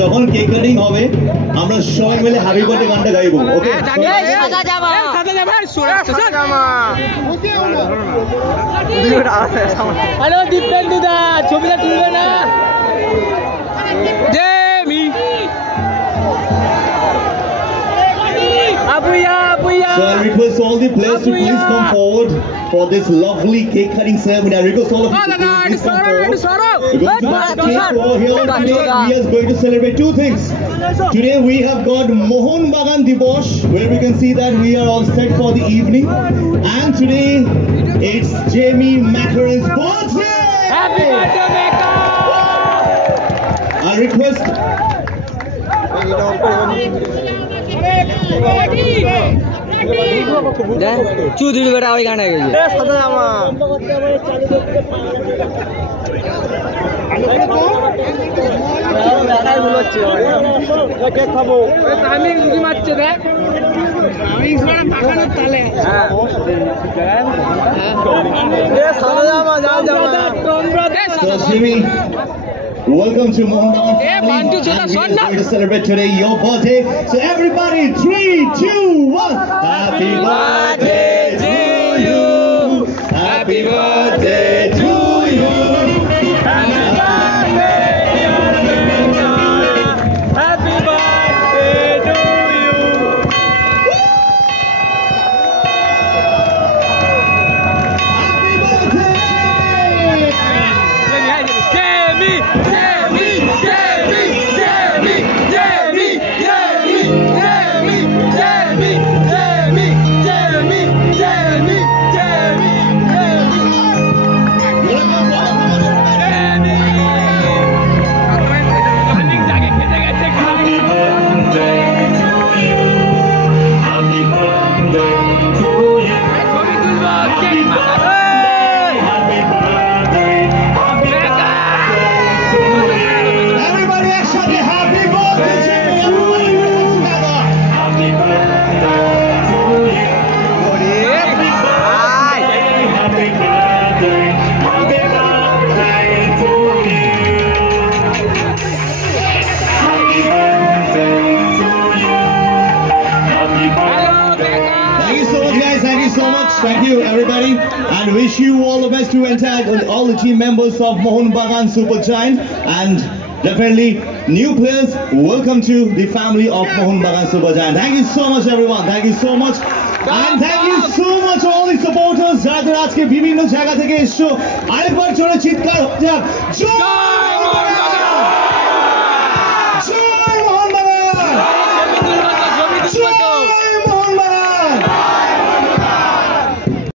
যখন cake cutting হবে আমরা সবাই মিলে হ্যাপি বার্থডে গানটা গাইবো। ওকে সাদা জামা হ্যালো দীপেন্দু দা ছবিটা তুলবে না Jamie So I request all the players to please come forward for this lovely cake cutting ceremony. I request all of you to please come forward. We are going to celebrate two things. Today we have got Mohun Bagan Dibosh, where we can see that we are all set for the evening. And today it's Jamie Macaron's birthday. Happy birthday, Maca! I request. চুদির বেটা ওই গানে গেছে মারছে দেখ Welcome to Mohun Bagan family, and we are going to celebrate today your birthday. So everybody, 3, 2, 1. Happy birthday to you. Happy birthday to you. Happy birthday, dear Rebecca. Happy birthday to you. Thank you everybody, and wish you all the best to all the team members of Mohun Bagan Supergiant, and definitely new players. Welcome to the family of Mohun Bagan Supergiant. Thank you so much everyone. Thank you so much. And thank you so much all the supporters যারা আজকে বিভিন্ন জায়গা থেকে এসেছো। আরেকবার জোরে চিৎকার হোক যাক।